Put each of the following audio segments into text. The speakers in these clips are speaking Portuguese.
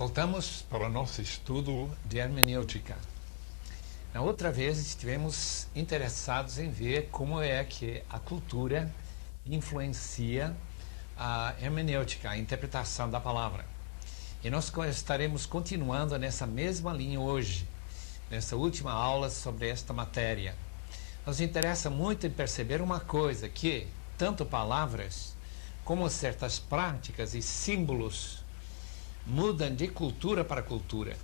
Voltamos para o nosso estudo de hermenêutica. Na outra vez estivemos interessados em ver como é que a cultura influencia a hermenêutica, a interpretação da palavra. E nós estaremos continuando nessa mesma linha hoje, nessa última aula sobre esta matéria. Nos interessa muito em perceber uma coisa, que tanto palavras como certas práticas e símbolos mudam de cultura para cultura.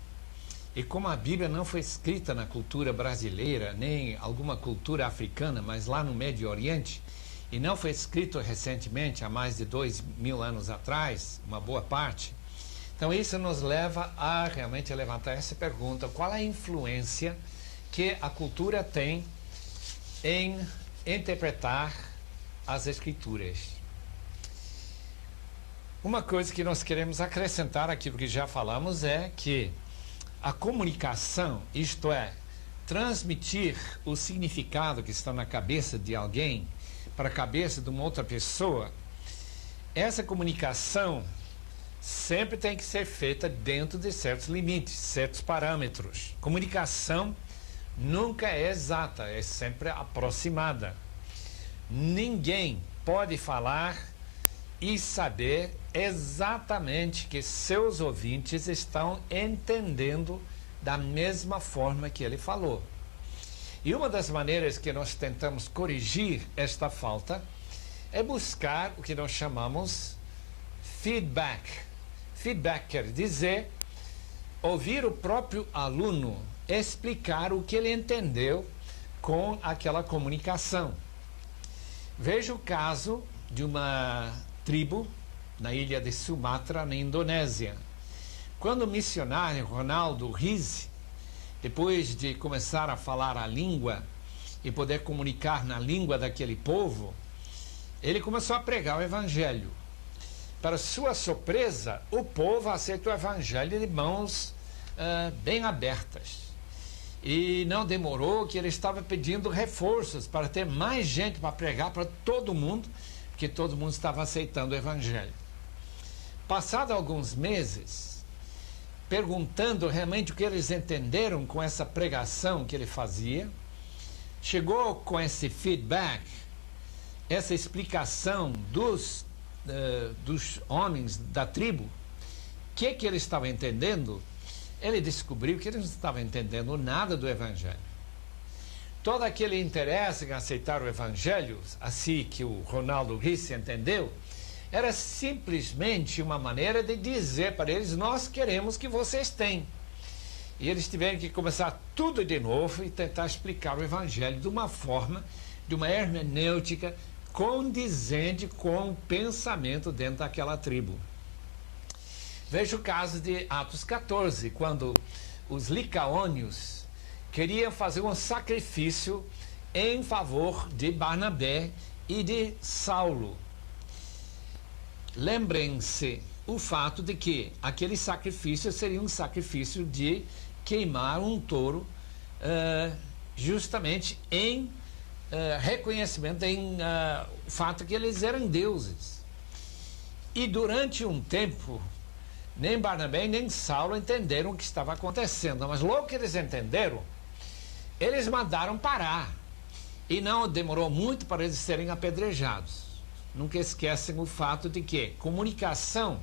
E como a Bíblia não foi escrita na cultura brasileira, nem alguma cultura africana, mas lá no Médio Oriente, e não foi escrito recentemente, há mais de 2000 anos atrás, uma boa parte, então isso nos leva a realmente levantar essa pergunta: qual a influência que a cultura tem em interpretar as Escrituras? Uma coisa que nós queremos acrescentar àquilo que já falamos é que a comunicação, isto é, transmitir o significado que está na cabeça de alguém para a cabeça de uma outra pessoa, essa comunicação sempre tem que ser feita dentro de certos limites, certos parâmetros. Comunicação nunca é exata, é sempre aproximada. Ninguém pode falar e saber exatamente que seus ouvintes estão entendendo da mesma forma que ele falou. E uma das maneiras que nós tentamos corrigir esta falta é buscar o que nós chamamos feedback. Feedback quer dizer ouvir o próprio aluno explicar o que ele entendeu com aquela comunicação. Veja o caso de uma tribo na ilha de Sumatra, na Indonésia. Quando o missionário Ronaldo Rize, depois de começar a falar a língua e poder comunicar na língua daquele povo, ele começou a pregar o evangelho. Para sua surpresa, o povo aceitou o evangelho de mãos bem abertas. E não demorou que ele estava pedindo reforços para ter mais gente para pregar para todo mundo, porque todo mundo estava aceitando o evangelho. Passado alguns meses, perguntando realmente o que eles entenderam com essa pregação que ele fazia, chegou com esse feedback, essa explicação dos homens da tribo, o que ele estava entendendo. Ele descobriu que eles não estavam entendendo nada do evangelho. Todo aquele interesse em aceitar o evangelho, assim que o Ronaldo Rize entendeu, era simplesmente uma maneira de dizer para eles: nós queremos que vocês tenham. E eles tiveram que começar tudo de novo e tentar explicar o evangelho de uma forma, de uma hermenêutica condizente com o pensamento dentro daquela tribo. Veja o caso de Atos 14, quando os licaônios queriam fazer um sacrifício em favor de Barnabé e de Saulo. Lembrem-se o fato de que aquele sacrifício seria um sacrifício de queimar um touro, justamente em reconhecimento, em fato que eles eram deuses. E durante um tempo, nem Barnabé nem Saulo entenderam o que estava acontecendo, mas logo que eles entenderam, eles mandaram parar. E não demorou muito para eles serem apedrejados. Nunca esquecem o fato de que comunicação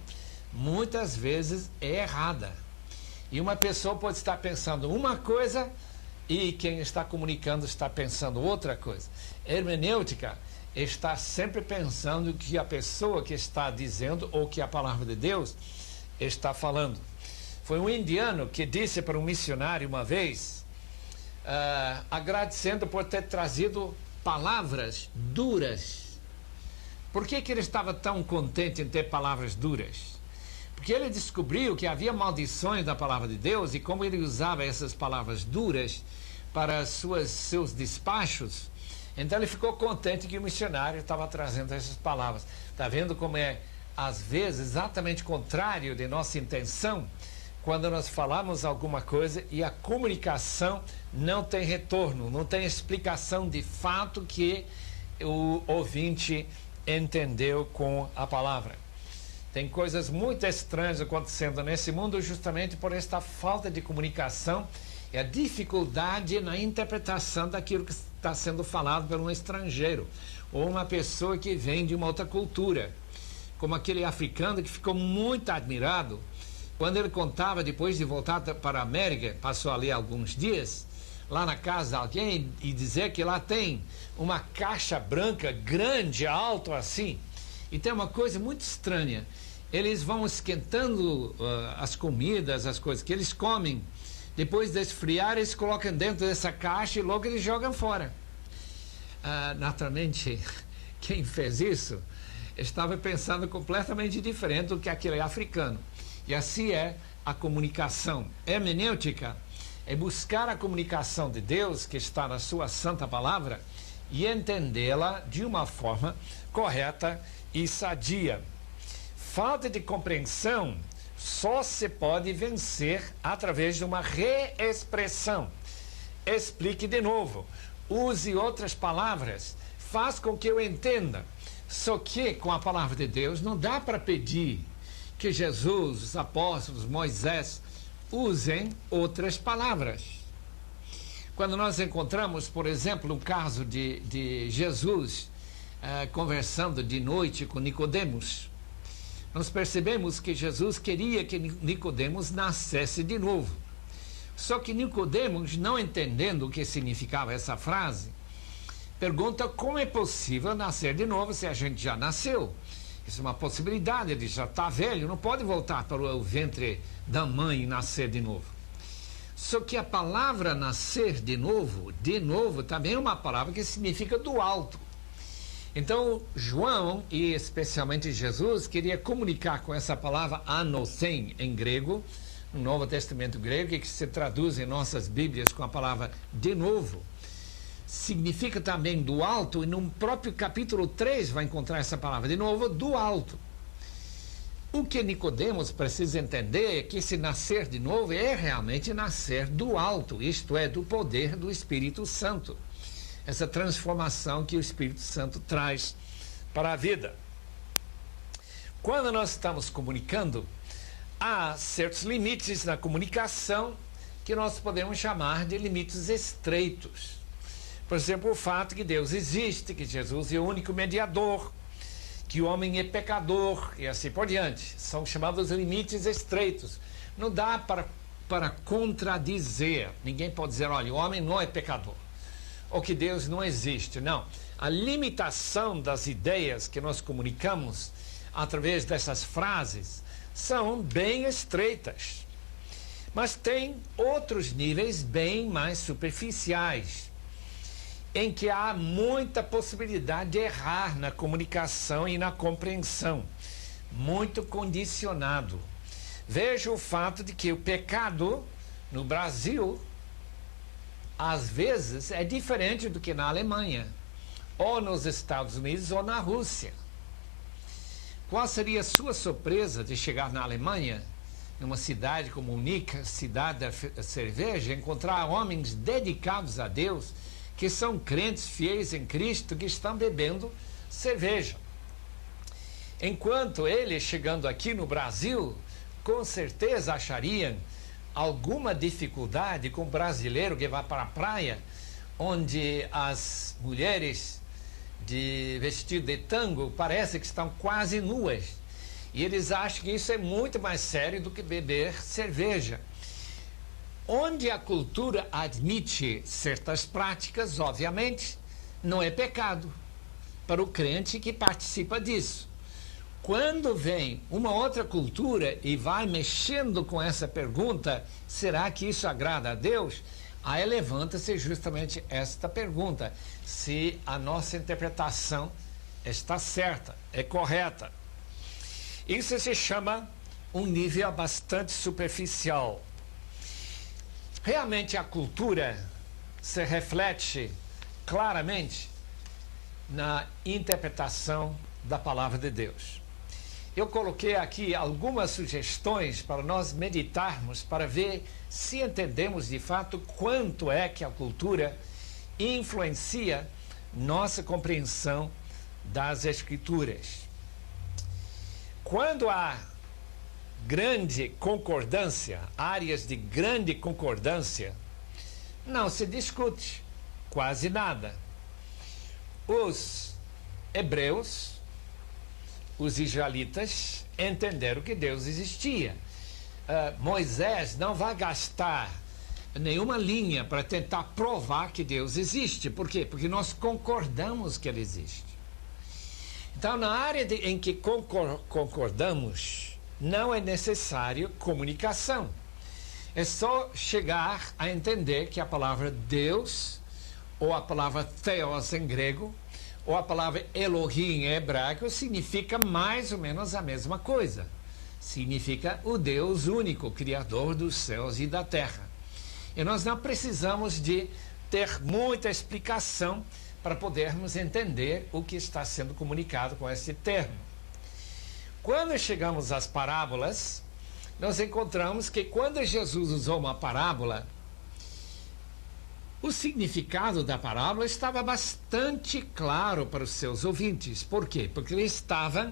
muitas vezes é errada. E uma pessoa pode estar pensando uma coisa e quem está comunicando está pensando outra coisa. Hermenêutica está sempre pensando que a pessoa que está dizendo ou que a palavra de Deus está falando. Foi um indiano que disse para um missionário uma vez, agradecendo por ter trazido palavras duras. Por que ele estava tão contente em ter palavras duras? Porque ele descobriu que havia maldições na palavra de Deus, e como ele usava essas palavras duras para seus despachos, então ele ficou contente que o missionário estava trazendo essas palavras. Está vendo como é, às vezes, exatamente contrário de nossa intenção, quando nós falamos alguma coisa e a comunicação não tem retorno, não tem explicação de fato que o ouvinte entendeu com a palavra. Tem coisas muito estranhas acontecendo nesse mundo justamente por esta falta de comunicação e a dificuldade na interpretação daquilo que está sendo falado por um estrangeiro ou uma pessoa que vem de uma outra cultura, como aquele africano que ficou muito admirado quando ele contava, depois de voltar para a América, passou ali alguns dias, lá na casa de alguém, e dizer que lá tem uma caixa branca grande, alto assim, e tem uma coisa muito estranha. Eles vão esquentando as comidas, as coisas que eles comem. Depois de esfriar, eles colocam dentro dessa caixa e logo eles jogam fora. Naturalmente, quem fez isso estava pensando completamente diferente do que aquele africano. E assim é a comunicação hermenêutica. É buscar a comunicação de Deus, que está na sua santa palavra, e entendê-la de uma forma correta e sadia. Falta de compreensão só se pode vencer através de uma reexpressão. Explique de novo, use outras palavras, faz com que eu entenda. Só que com a palavra de Deus não dá para pedir que Jesus, os apóstolos, Moisés, usem outras palavras. Quando nós encontramos, por exemplo, um caso de Jesus conversando de noite com Nicodemos, nós percebemos que Jesus queria que Nicodemos nascesse de novo. Só que Nicodemos, não entendendo o que significava essa frase, pergunta como é possível nascer de novo se a gente já nasceu. Isso é uma possibilidade, ele já está velho, não pode voltar para o ventre da mãe e nascer de novo. Só que a palavra nascer de novo, também é uma palavra que significa do alto. Então, João, e especialmente Jesus, queria comunicar com essa palavra anosen em grego, no Novo Testamento grego, que se traduz em nossas Bíblias com a palavra de novo. Significa também do alto, e no próprio capítulo 3 vai encontrar essa palavra de novo, do alto. O que Nicodemos precisa entender é que esse nascer de novo é realmente nascer do alto, isto é, do poder do Espírito Santo. Essa transformação que o Espírito Santo traz para a vida. Quando nós estamos comunicando, há certos limites na comunicação que nós podemos chamar de limites estreitos. Por exemplo, o fato que Deus existe, que Jesus é o único mediador, que o homem é pecador e assim por diante. São chamados limites estreitos. Não dá para contradizer. Ninguém pode dizer, olha, o homem não é pecador, ou que Deus não existe. Não. A limitação das ideias que nós comunicamos através dessas frases são bem estreitas. Mas tem outros níveis bem mais superficiais, em que há muita possibilidade de errar na comunicação e na compreensão. Muito condicionado. Veja o fato de que o pecado no Brasil, às vezes, é diferente do que na Alemanha, ou nos Estados Unidos, ou na Rússia. Qual seria a sua surpresa de chegar na Alemanha, numa cidade como Munique, cidade da cerveja, encontrar homens dedicados a Deus, que são crentes fiéis em Cristo, que estão bebendo cerveja. Enquanto eles, chegando aqui no Brasil, com certeza achariam alguma dificuldade com o brasileiro que vai para a praia, onde as mulheres de vestido de tango parece que estão quase nuas. E eles acham que isso é muito mais sério do que beber cerveja. Onde a cultura admite certas práticas, obviamente, não é pecado para o crente que participa disso. Quando vem uma outra cultura e vai mexendo com essa pergunta, será que isso agrada a Deus? Aí levanta-se justamente esta pergunta, se a nossa interpretação está certa, é correta. Isso se chama um nível bastante superficial. Realmente a cultura se reflete claramente na interpretação da palavra de Deus. Eu coloquei aqui algumas sugestões para nós meditarmos, para ver se entendemos de fato quanto é que a cultura influencia nossa compreensão das Escrituras. quando há grande concordância, áreas de grande concordância, não se discute quase nada. Os hebreus, os israelitas, entenderam que Deus existia. Moisés não vai gastar nenhuma linha para tentar provar que Deus existe. Por quê? Porque nós concordamos que ele existe. Então, na área em que concordamos, não é necessário comunicação. É só chegar a entender que a palavra Deus, ou a palavra Theos em grego, ou a palavra Elohim em hebraico, significa mais ou menos a mesma coisa. Significa o Deus único, Criador dos céus e da terra. E nós não precisamos de ter muita explicação para podermos entender o que está sendo comunicado com esse termo. Quando chegamos às parábolas, nós encontramos que quando Jesus usou uma parábola, o significado da parábola estava bastante claro para os seus ouvintes. Por quê? Porque eles estavam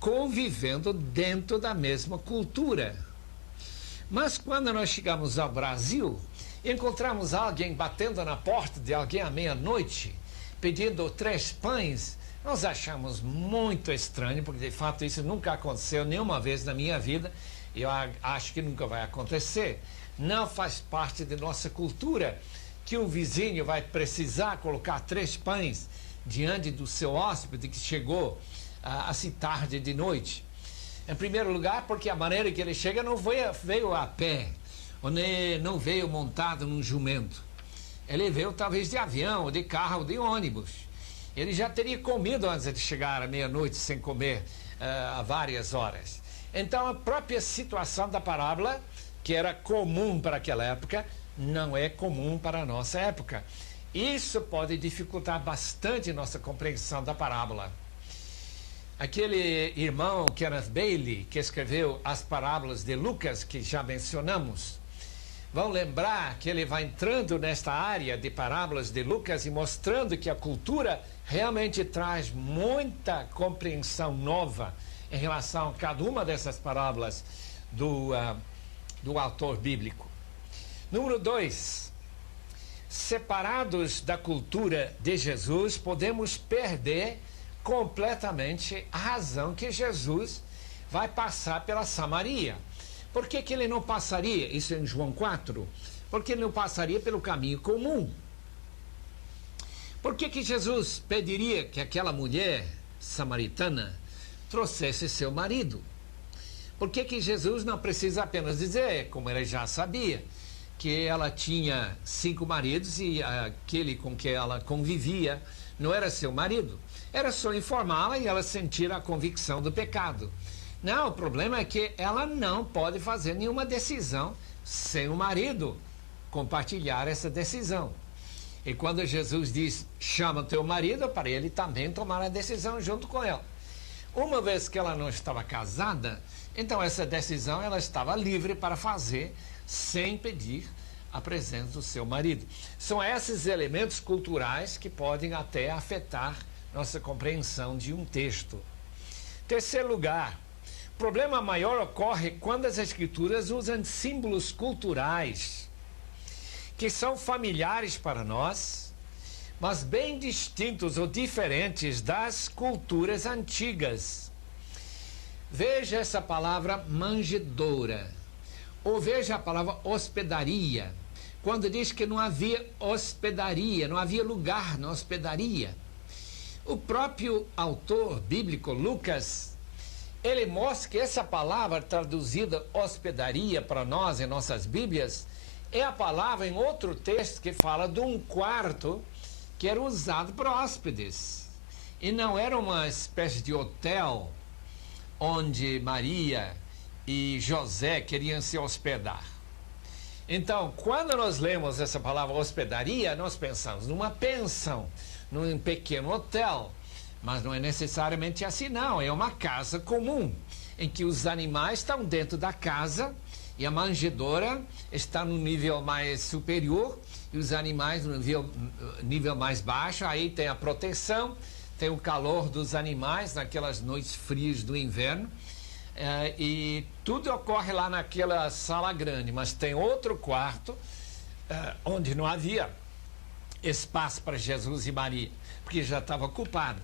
convivendo dentro da mesma cultura. Mas quando nós chegamos ao Brasil, encontramos alguém batendo na porta de alguém à meia-noite, pedindo 3 pães, nós achamos muito estranho, porque de fato isso nunca aconteceu nenhuma vez na minha vida, e eu acho que nunca vai acontecer. Não faz parte de nossa cultura que um vizinho vai precisar colocar 3 pães diante do seu hóspede que chegou assim tarde de noite. Em primeiro lugar, porque a maneira que ele chega não veio a pé, ou não veio montado num jumento. Ele veio talvez de avião, ou de carro, ou de ônibus. Ele já teria comido antes de chegar à meia-noite sem comer há várias horas. Então a própria situação da parábola, que era comum para aquela época, não é comum para a nossa época. Isso pode dificultar bastante nossa compreensão da parábola. Aquele irmão Kenneth Bailey, que escreveu as parábolas de Lucas, que já mencionamos, vão lembrar que ele vai entrando nesta área de parábolas de Lucas e mostrando que a cultura realmente traz muita compreensão nova em relação a cada uma dessas parábolas do autor bíblico. Número 2, separados da cultura de Jesus, podemos perder completamente a razão que Jesus vai passar pela Samaria. Por que ele não passaria, isso é em João 4, porque ele não passaria pelo caminho comum? Por que Jesus pediria que aquela mulher samaritana trouxesse seu marido? Por que Jesus não precisa apenas dizer, como ele já sabia, que ela tinha 5 maridos e aquele com que ela convivia não era seu marido? Era só informá-la e ela sentir a convicção do pecado. Não, o problema é que ela não pode fazer nenhuma decisão sem o marido compartilhar essa decisão. E quando Jesus diz, chama teu marido, para ele também tomar a decisão junto com ela. Uma vez que ela não estava casada, então essa decisão ela estava livre para fazer sem pedir a presença do seu marido. São esses elementos culturais que podem até afetar nossa compreensão de um texto. Terceiro lugar, o problema maior ocorre quando as escrituras usam símbolos culturais que são familiares para nós, mas bem distintos ou diferentes das culturas antigas. Veja essa palavra manjedoura, ou veja a palavra hospedaria, quando diz que não havia hospedaria, não havia lugar na hospedaria. O próprio autor bíblico, Lucas, ele mostra que essa palavra traduzida hospedaria para nós em nossas Bíblias é a palavra em outro texto que fala de um quarto que era usado para hóspedes. E não era uma espécie de hotel onde Maria e José queriam se hospedar. Então, quando nós lemos essa palavra hospedaria, nós pensamos numa pensão, num pequeno hotel. Mas não é necessariamente assim, não. É uma casa comum, em que os animais estão dentro da casa e a manjedoura está no nível mais superior e os animais no nível mais baixo. Aí tem a proteção, tem o calor dos animais naquelas noites frias do inverno, e tudo ocorre lá naquela sala grande, mas tem outro quarto onde não havia espaço para Jesus e Maria, porque já estava ocupado.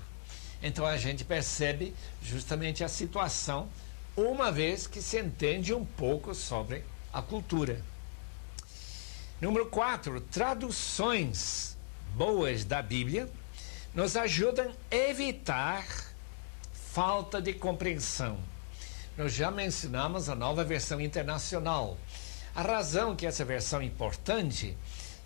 Então a gente percebe justamente a situação, uma vez que se entende um pouco sobre a cultura. Número 4, traduções boas da Bíblia nos ajudam a evitar falta de compreensão. Nós já mencionamos a Nova Versão Internacional. A razão que essa versão é importante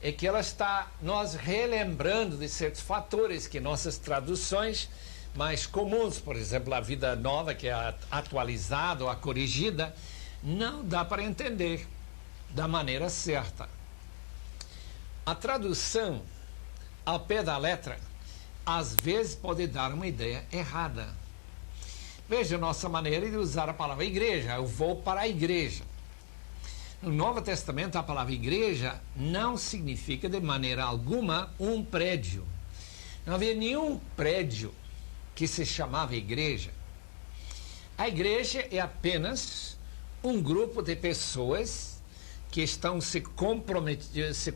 é que ela está nos relembrando de certos fatores que nossas traduções mais comuns, por exemplo, a Vida Nova, que é atualizada ou a corrigida, não dá para entender da maneira certa. A tradução ao pé da letra, às vezes, pode dar uma ideia errada. Veja a nossa maneira de usar a palavra igreja. Eu vou para a igreja. No Novo Testamento, a palavra igreja não significa de maneira alguma um prédio. Não havia nenhum prédio que se chamava igreja. A igreja é apenas um grupo de pessoas que estão se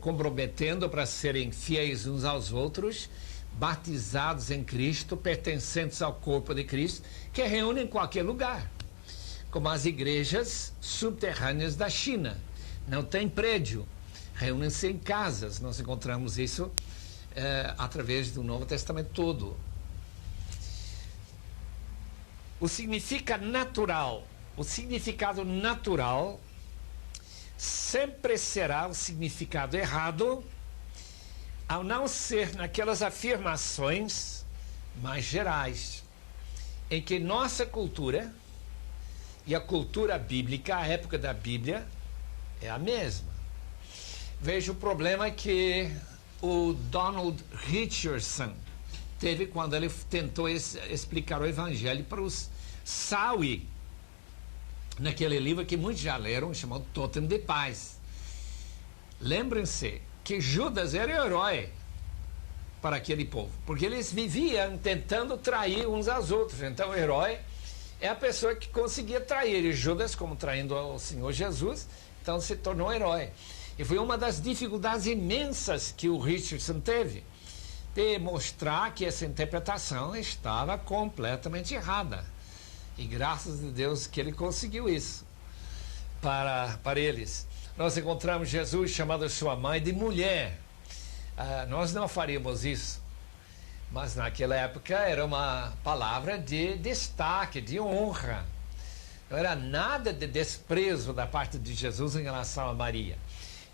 comprometendo para serem fiéis uns aos outros, batizados em Cristo, pertencentes ao corpo de Cristo, que reúnem em qualquer lugar, como as igrejas subterrâneas da China. Não tem prédio, reúnem-se em casas. Nós encontramos isso através do Novo Testamento todo. O significado natural sempre será o significado errado, ao não ser naquelas afirmações mais gerais, em que nossa cultura e a cultura bíblica, a época da Bíblia, é a mesma. Veja o problema que o Donald Richardson teve quando ele tentou explicar o Evangelho para os Sawi, naquele livro que muitos já leram, chamado Totem de Paz. Lembrem-se que Judas era o herói para aquele povo, porque eles viviam tentando trair uns aos outros. Então o herói é a pessoa que conseguia trair, e Judas, como traindo o Senhor Jesus, então se tornou herói. E foi uma das dificuldades imensas que o Richardson teve, de mostrar que essa interpretação estava completamente errada. E graças a Deus que ele conseguiu isso para eles. Nós encontramos Jesus chamando sua mãe de mulher. Nós não faríamos isso, mas naquela época era uma palavra de destaque, de honra. Não era nada de desprezo da parte de Jesus em relação a Maria.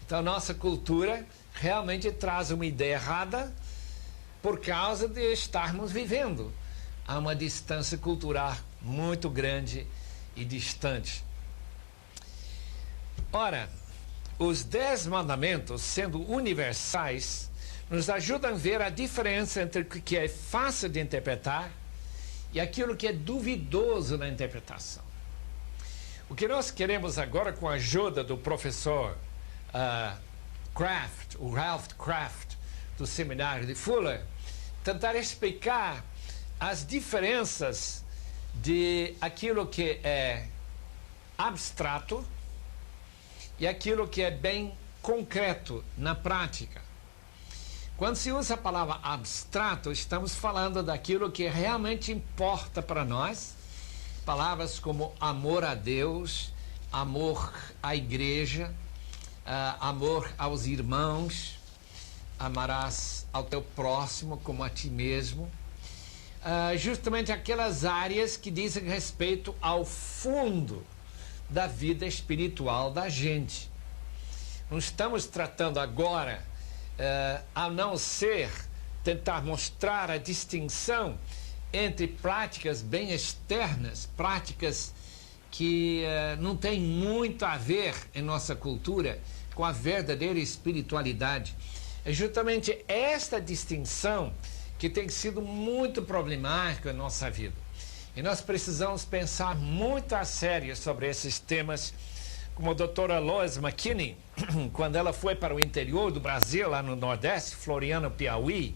Então nossa cultura realmente traz uma ideia errada por causa de estarmos vivendo a uma distância cultural muito grande e distante. Ora, os 10 mandamentos, sendo universais, nos ajudam a ver a diferença entre o que é fácil de interpretar e aquilo que é duvidoso na interpretação. O que nós queremos agora, com a ajuda do professor Kraft, o Ralph Kraft, do seminário de Fuller, tentar explicar as diferenças de aquilo que é abstrato e aquilo que é bem concreto na prática. Quando se usa a palavra abstrato, estamos falando daquilo que realmente importa para nós. Palavras como amor a Deus, amor à igreja, amor aos irmãos, amarás ao teu próximo como a ti mesmo. Justamente aquelas áreas que dizem respeito ao fundo da vida espiritual da gente. Não estamos tratando agora, a não ser tentar mostrar a distinção entre práticas bem externas, práticas que não têm muito a ver em nossa cultura com a verdadeira espiritualidade. É justamente esta distinção que tem sido muito problemática em nossa vida. E nós precisamos pensar muito a sério sobre esses temas, como a doutora Lois McKinney, quando ela foi para o interior do Brasil, lá no Nordeste, Floriano, Piauí,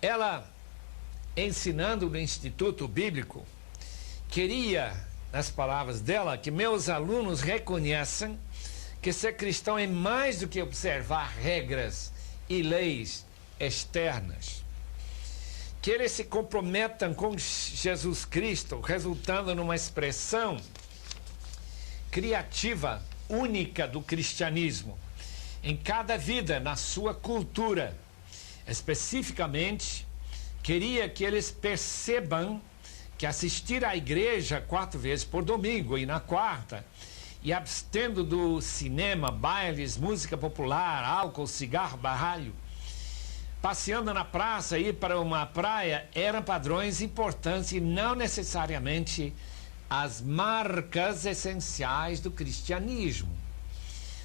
ela ensinando no Instituto Bíblico, queria, nas palavras dela, que meus alunos reconheçam que ser cristão é mais do que observar regras e leis externas. Que eles se comprometam com Jesus Cristo, resultando numa expressão criativa, única do cristianismo, em cada vida, na sua cultura. Especificamente, queria que eles percebam que assistir à igreja 4 vezes por domingo e na quarta, e abstendo do cinema, bailes, música popular, álcool, cigarro, baralho, passeando na praça, ir para uma praia, eram padrões importantes e não necessariamente as marcas essenciais do cristianismo.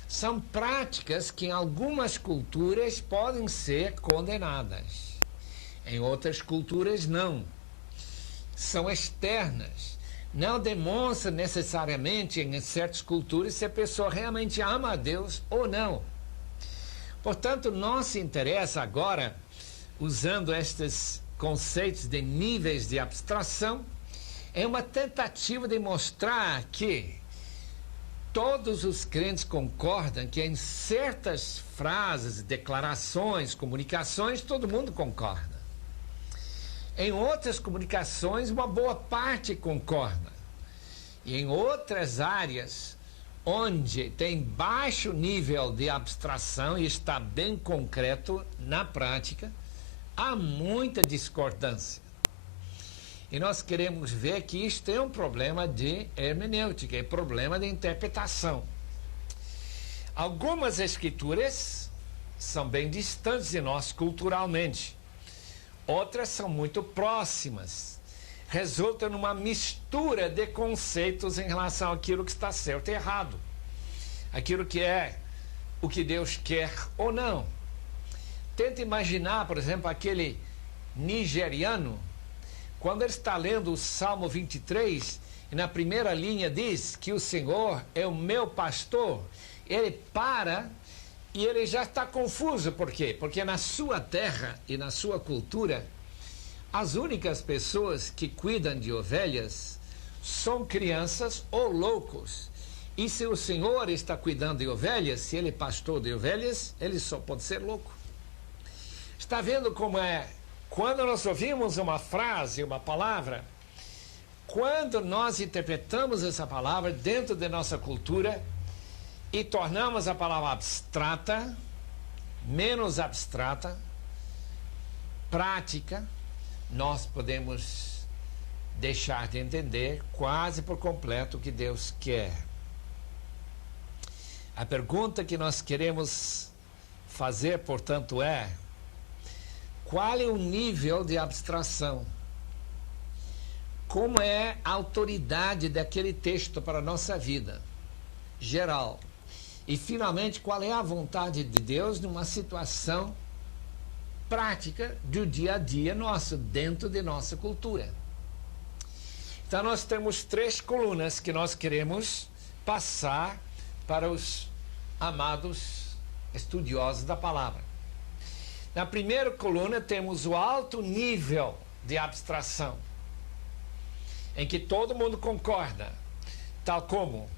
São práticas que em algumas culturas podem ser condenadas, em outras culturas não. São externas, não demonstram necessariamente em certas culturas se a pessoa realmente ama a Deus ou não. Portanto, nosso interesse agora, usando estes conceitos de níveis de abstração, é uma tentativa de mostrar que todos os crentes concordam que em certas frases, declarações, comunicações, todo mundo concorda. Em outras comunicações, uma boa parte concorda. E em outras áreas, onde tem baixo nível de abstração e está bem concreto na prática, há muita discordância. E nós queremos ver que isto é um problema de hermenêutica, é problema de interpretação. Algumas escrituras são bem distantes de nós culturalmente. Outras são muito próximas. Resulta numa mistura de conceitos em relação àquilo que está certo e errado. Aquilo que é o que Deus quer ou não. Tenta imaginar, por exemplo, aquele nigeriano, quando ele está lendo o Salmo 23, e na primeira linha diz que o Senhor é o meu pastor, ele para e ele já está confuso. Por quê? Porque na sua terra e na sua cultura, as únicas pessoas que cuidam de ovelhas são crianças ou loucos. E se o Senhor está cuidando de ovelhas, se ele é pastor de ovelhas, ele só pode ser louco. Está vendo como é? Quando nós ouvimos uma frase, uma palavra, quando nós interpretamos essa palavra dentro da nossa cultura e tornamos a palavra abstrata, menos abstrata, prática, nós podemos deixar de entender quase por completo o que Deus quer. A pergunta que nós queremos fazer, portanto, é: qual é o nível de abstração? Como é a autoridade daquele texto para a nossa vida geral? E, finalmente, qual é a vontade de Deus numa situação prática do dia a dia nosso, dentro de nossa cultura? Então, nós temos 3 colunas que nós queremos passar para os amados estudiosos da palavra. Na primeira coluna temos o alto nível de abstração, em que todo mundo concorda, tal como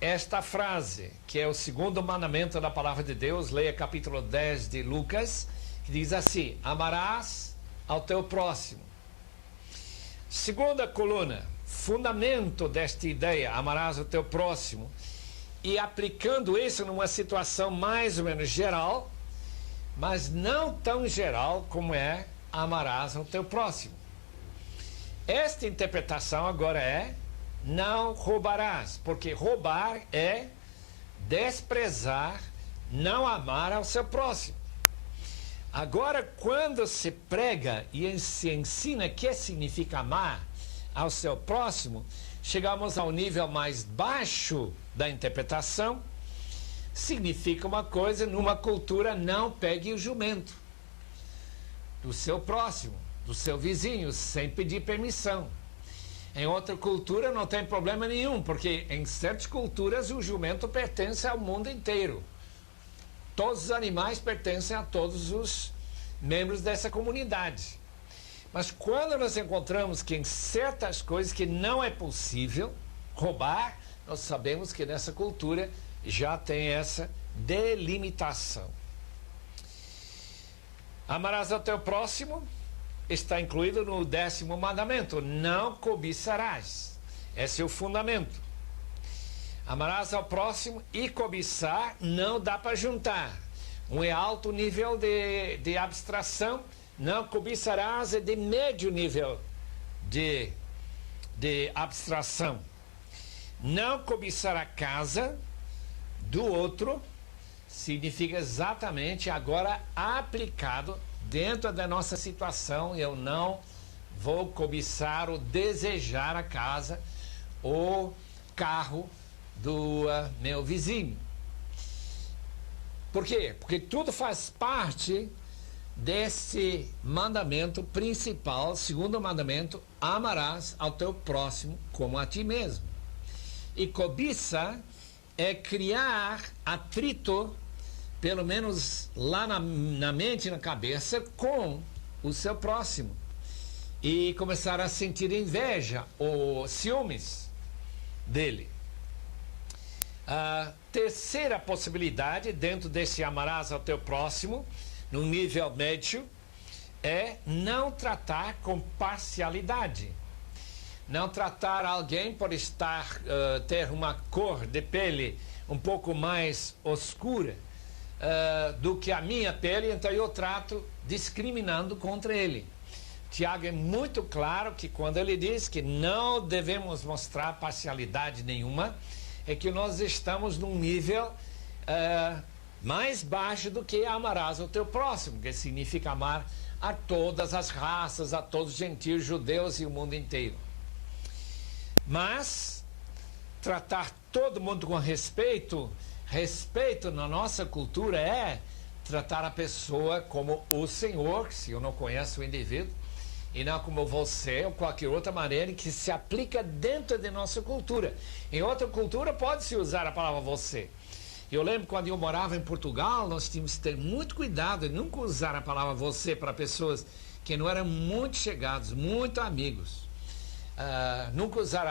esta frase, que é o 2º mandamento da palavra de Deus, leia capítulo 10 de Lucas, que diz assim: amarás ao teu próximo. Segunda coluna, fundamento desta ideia, amarás ao teu próximo, e aplicando isso numa situação mais ou menos geral, mas não tão geral como é amarás ao teu próximo. Esta interpretação agora é: não roubarás, porque roubar é desprezar, não amar ao seu próximo. Agora, quando se prega e se ensina o que significa amar ao seu próximo, chegamos ao nível mais baixo da interpretação. Significa uma coisa numa cultura: não pegue o jumento do seu próximo, do seu vizinho, sem pedir permissão. Em outra cultura não tem problema nenhum, porque em certas culturas o jumento pertence ao mundo inteiro. Todos os animais pertencem a todos os membros dessa comunidade. Mas quando nós encontramos que em certas coisas que não é possível roubar, nós sabemos que nessa cultura já tem essa delimitação. Amarás ao teu próximo está incluído no 10º mandamento, não cobiçarás. Esse é o fundamento. Amarás ao próximo e cobiçar não dá para juntar. Um é alto nível de abstração, não cobiçarás é de médio nível de abstração. Não cobiçar a casa do outro significa exatamente agora aplicado dentro da nossa situação. Eu não vou cobiçar ou desejar a casa ou carro do meu vizinho. Por quê? Porque tudo faz parte desse mandamento principal, segundo mandamento, amarás ao teu próximo como a ti mesmo. E cobiça é criar atrito, pelo menos lá na mente e na cabeça, com o seu próximo. E começar a sentir inveja ou ciúmes dele. A terceira possibilidade, dentro desse amarás ao teu próximo, no nível médio, é não tratar com parcialidade. Não tratar alguém por ter uma cor de pele um pouco mais oscura do que a minha pele, então eu trato discriminando contra ele. Tiago é muito claro que quando ele diz que não devemos mostrar parcialidade nenhuma, é que nós estamos num nível mais baixo do que amarás ao teu próximo, que significa amar a todas as raças, a todos os gentios, judeus e o mundo inteiro. Mas tratar todo mundo com respeito na nossa cultura é tratar a pessoa como o Senhor, se eu não conheço o indivíduo, e não como você ou qualquer outra maneira que se aplica dentro de nossa cultura. Em outra cultura pode-se usar a palavra você. Eu lembro quando eu morava em Portugal, nós tínhamos que ter muito cuidado em nunca usar a palavra você para pessoas que não eram muito chegados, muito amigos. Nunca usar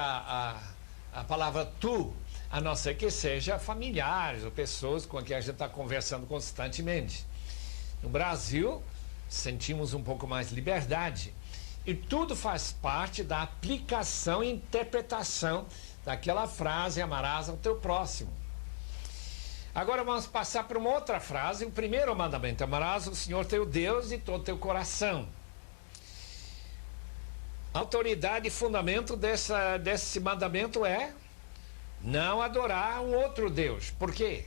a palavra tu, a não ser que seja familiares ou pessoas com quem a gente está conversando constantemente. No Brasil, sentimos um pouco mais de liberdade. E tudo faz parte da aplicação e interpretação daquela frase, amarás ao teu próximo. Agora vamos passar para uma outra frase, o primeiro mandamento, amarás o Senhor teu Deus de todo teu coração. A autoridade e fundamento desse mandamento é não adorar um outro Deus. Por quê?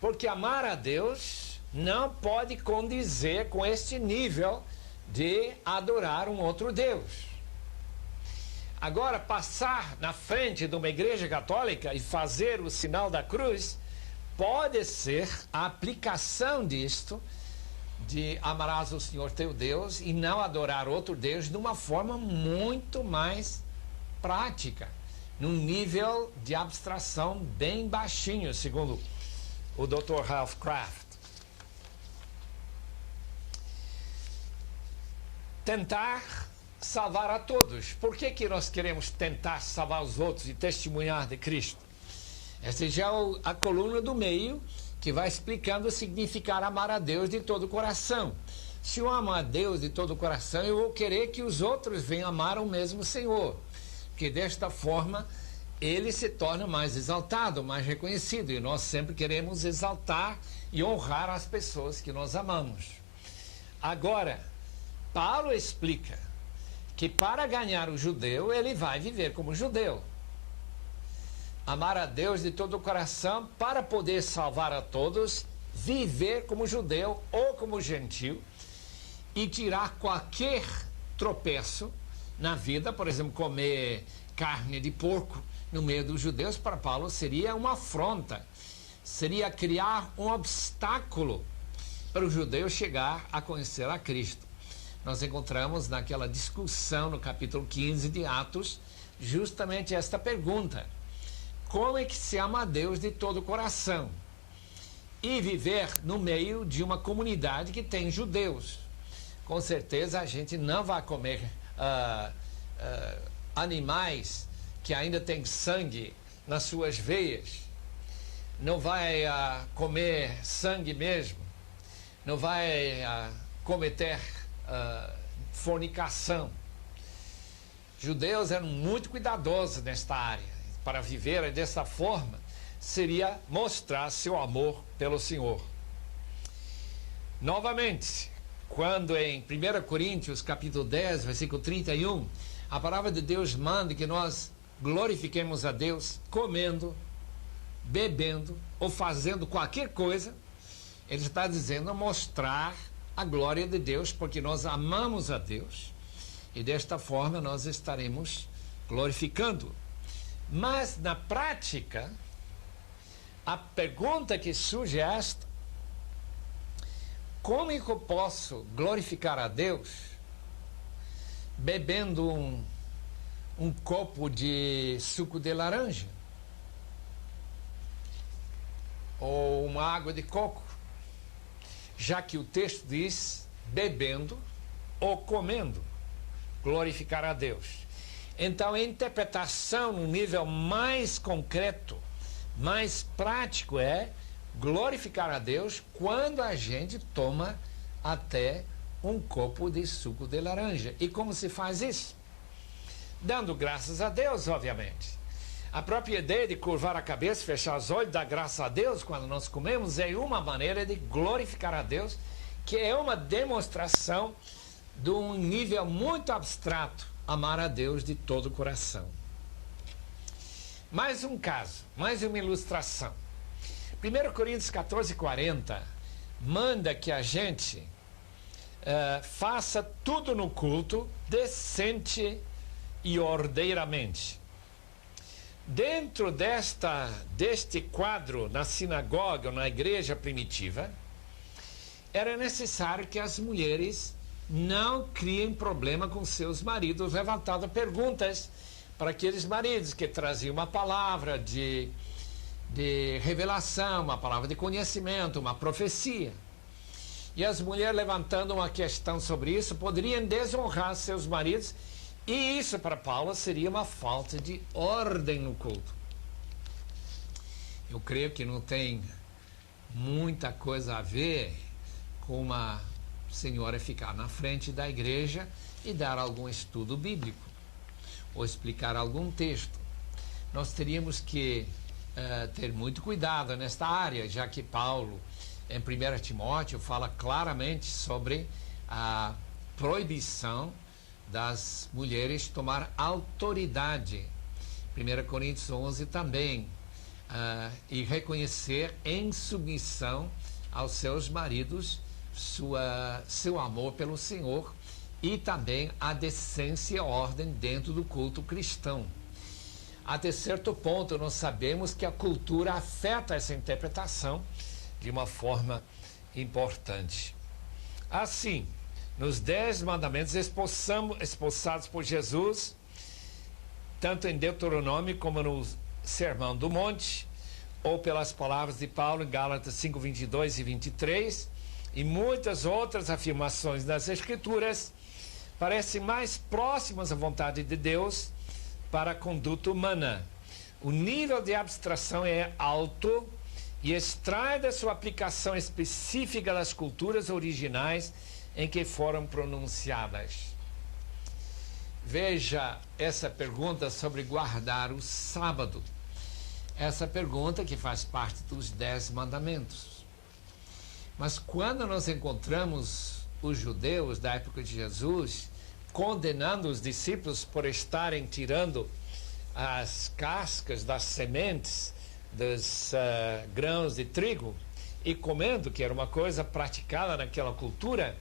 Porque amar a Deus não pode condizer com este nível de adorar um outro Deus. Agora, passar na frente de uma igreja católica e fazer o sinal da cruz pode ser a aplicação disto, de amarás o Senhor teu Deus e não adorar outro Deus, de uma forma muito mais prática, num nível de abstração bem baixinho, segundo o Dr. Ralph Kraft. Tentar salvar a todos. Por que nós queremos tentar salvar os outros e testemunhar de Cristo? Essa já é a coluna do meio, que vai explicando o significar amar a Deus de todo o coração. Se eu amo a Deus de todo o coração, eu vou querer que os outros venham amar o mesmo Senhor. Porque desta forma, ele se torna mais exaltado, mais reconhecido. E nós sempre queremos exaltar e honrar as pessoas que nós amamos. Agora, Paulo explica que para ganhar o judeu, ele vai viver como judeu. Amar a Deus de todo o coração para poder salvar a todos, viver como judeu ou como gentil e tirar qualquer tropeço na vida, por exemplo, comer carne de porco no meio dos judeus, para Paulo seria uma afronta, seria criar um obstáculo para o judeu chegar a conhecer a Cristo. Nós encontramos naquela discussão no capítulo 15 de Atos justamente esta pergunta: como é que se ama a Deus de todo o coração? E viver no meio de uma comunidade que tem judeus. com certeza a gente não vai comer animais que ainda têm sangue nas suas veias, não vai comer sangue mesmo, não vai cometer fornicação. Judeus eram muito cuidadosos nesta área. Para viver dessa forma seria mostrar seu amor pelo Senhor. Novamente, quando em 1 Coríntios capítulo 10, versículo 31, a palavra de Deus manda que nós glorifiquemos a Deus comendo, bebendo ou fazendo qualquer coisa, ele está dizendo mostrar a glória de Deus, porque nós amamos a Deus e desta forma nós estaremos glorificando. Mas na prática, a pergunta que surge é esta: como é que eu posso glorificar a Deus bebendo um copo de suco de laranja? Ou uma água de coco? Já que o texto diz bebendo ou comendo, glorificar a Deus. Então, a interpretação no nível mais concreto, mais prático é glorificar a Deus quando a gente toma até um copo de suco de laranja. E como se faz isso? Dando graças a Deus, obviamente. A própria ideia de curvar a cabeça, fechar os olhos, dar graças a Deus quando nós comemos é uma maneira de glorificar a Deus, que é uma demonstração de um nível muito abstrato, amar a Deus de todo o coração. Mais um caso, mais uma ilustração. 1 Coríntios 14:40 manda que a gente faça tudo no culto decente e ordeiramente. Dentro deste quadro, na sinagoga ou na igreja primitiva, era necessário que as mulheres não criem problema com seus maridos, levantando perguntas para aqueles maridos que traziam uma palavra de revelação, uma palavra de conhecimento, uma profecia. E as mulheres levantando uma questão sobre isso poderiam desonrar seus maridos, e isso para Paulo seria uma falta de ordem no culto. Eu creio que não tem muita coisa a ver com uma senhora ficar na frente da igreja e dar algum estudo bíblico ou explicar algum texto. Nós teríamos que ter muito cuidado nesta área, já que Paulo, em 1 Timóteo, fala claramente sobre a proibição das mulheres tomar autoridade. 1 Coríntios 11 também, e reconhecer em submissão aos seus maridos seu amor pelo Senhor, e também a decência e a ordem dentro do culto cristão. Até certo ponto, nós sabemos que a cultura afeta essa interpretação de uma forma importante. Assim, nos 10 mandamentos esboçados por Jesus, tanto em Deuteronômio como no Sermão do Monte, ou pelas palavras de Paulo em Gálatas 5:22 e 23, e muitas outras afirmações das Escrituras, parecem mais próximas à vontade de Deus para a conduta humana. O nível de abstração é alto e extrai da sua aplicação específica das culturas originais em que foram pronunciadas. Veja essa pergunta sobre guardar o sábado. Essa pergunta que faz parte dos 10 mandamentos. Mas quando nós encontramos os judeus da época de Jesus condenando os discípulos por estarem tirando as cascas das sementes dos grãos de trigo e comendo, que era uma coisa praticada naquela cultura,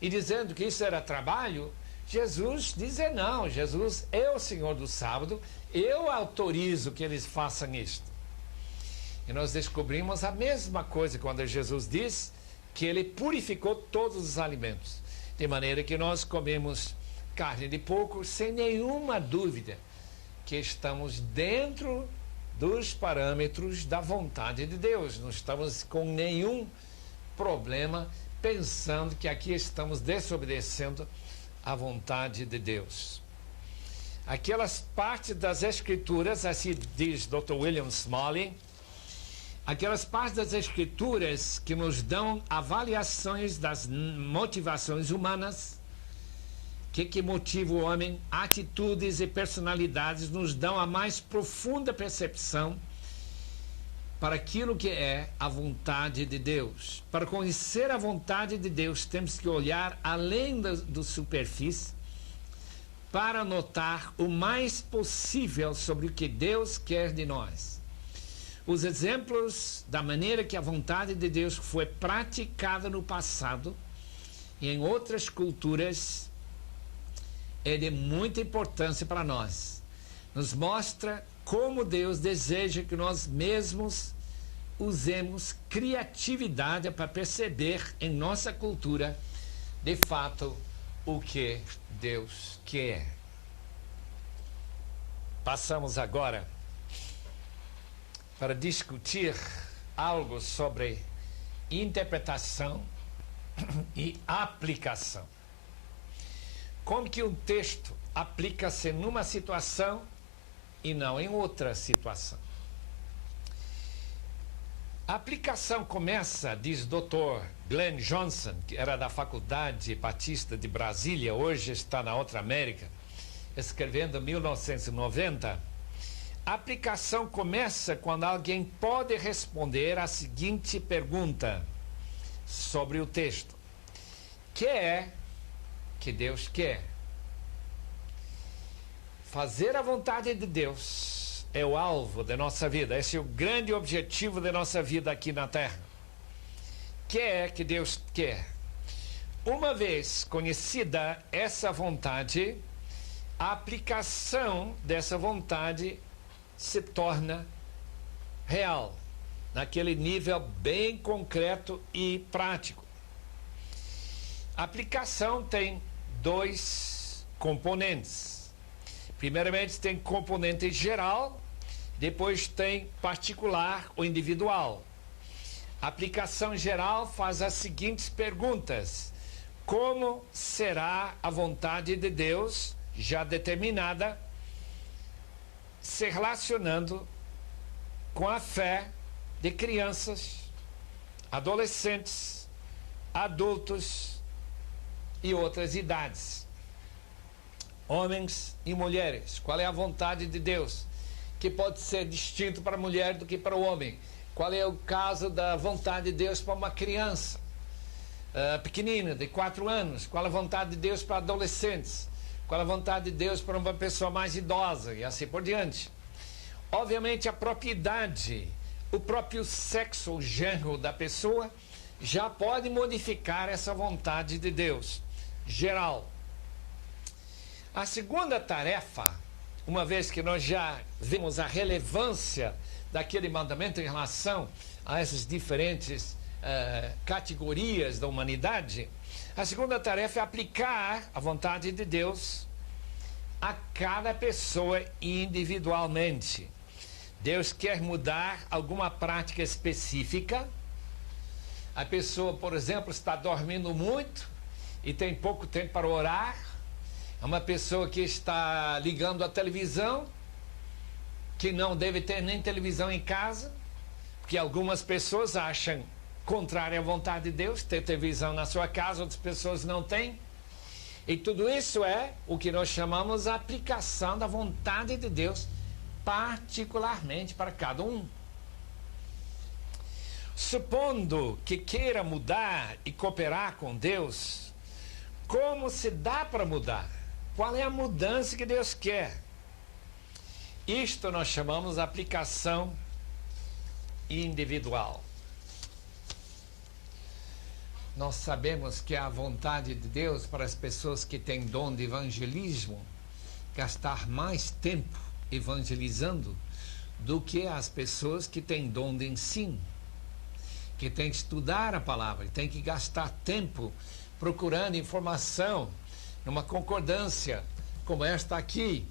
e dizendo que isso era trabalho, Jesus diz não, Jesus é o Senhor do sábado, eu autorizo que eles façam isto. E nós descobrimos a mesma coisa quando Jesus diz que ele purificou todos os alimentos, de maneira que nós comemos carne de porco sem nenhuma dúvida que estamos dentro dos parâmetros da vontade de Deus, não estamos com nenhum problema pensando que aqui estamos desobedecendo à vontade de Deus. Aquelas partes das Escrituras, assim diz Dr. William Smalley, aquelas partes das Escrituras que nos dão avaliações das motivações humanas, que motiva o homem, atitudes e personalidades, nos dão a mais profunda percepção para aquilo que é a vontade de Deus. Para conhecer a vontade de Deus, temos que olhar além do superfície para notar o mais possível sobre o que Deus quer de nós. Os exemplos da maneira que a vontade de Deus foi praticada no passado e em outras culturas é de muita importância para nós. Nos mostra como Deus deseja que nós mesmos usemos criatividade para perceber em nossa cultura, de fato, o que Deus quer. Passamos agora para discutir algo sobre interpretação e aplicação. Como que um texto aplica-se numa situação e não em outra situação? A aplicação começa, diz Dr. Glenn Johnson, que era da Faculdade Batista de Brasília, hoje está na Outra América, escrevendo em 1990, a aplicação começa quando alguém pode responder a seguinte pergunta sobre o texto: que é que Deus quer? Fazer a vontade de Deus é o alvo da nossa vida, esse é o grande objetivo da nossa vida aqui na Terra. Que é que Deus quer? Uma vez conhecida essa vontade, a aplicação dessa vontade se torna real, naquele nível bem concreto e prático. A aplicação tem dois componentes. Primeiramente tem componente geral, depois tem particular ou individual. A aplicação geral faz as seguintes perguntas: como será a vontade de Deus já determinada, se relacionando com a fé de crianças, adolescentes, adultos e outras idades, homens e mulheres? Qual é a vontade de Deus, que pode ser distinto para a mulher do que para o homem? Qual é o caso da vontade de Deus para uma criança pequenina, de 4 anos? Qual é a vontade de Deus para adolescentes? Qual é a vontade de Deus para uma pessoa mais idosa? E assim por diante. Obviamente a propriedade, o próprio sexo ou gênero da pessoa já pode modificar essa vontade de Deus geral. A segunda tarefa, uma vez que nós já vimos a relevância daquele mandamento em relação a essas diferentes categorias da humanidade, a segunda tarefa é aplicar a vontade de Deus a cada pessoa individualmente. Deus quer mudar alguma prática específica. A pessoa, por exemplo, está dormindo muito e tem pouco tempo para orar. É uma pessoa que está ligando a televisão, que não deve ter nem televisão em casa, porque algumas pessoas acham contrário à vontade de Deus ter televisão na sua casa, outras pessoas não têm. E tudo isso é o que nós chamamos a aplicação da vontade de Deus, particularmente para cada um. Supondo que queira mudar e cooperar com Deus, como se dá para mudar? Qual é a mudança que Deus quer? Isto nós chamamos de aplicação individual. Nós sabemos que a vontade de Deus para as pessoas que têm dom de evangelismo gastar mais tempo evangelizando do que as pessoas que têm dom de ensino, que têm que estudar a palavra, têm que gastar tempo procurando informação numa concordância como esta aqui,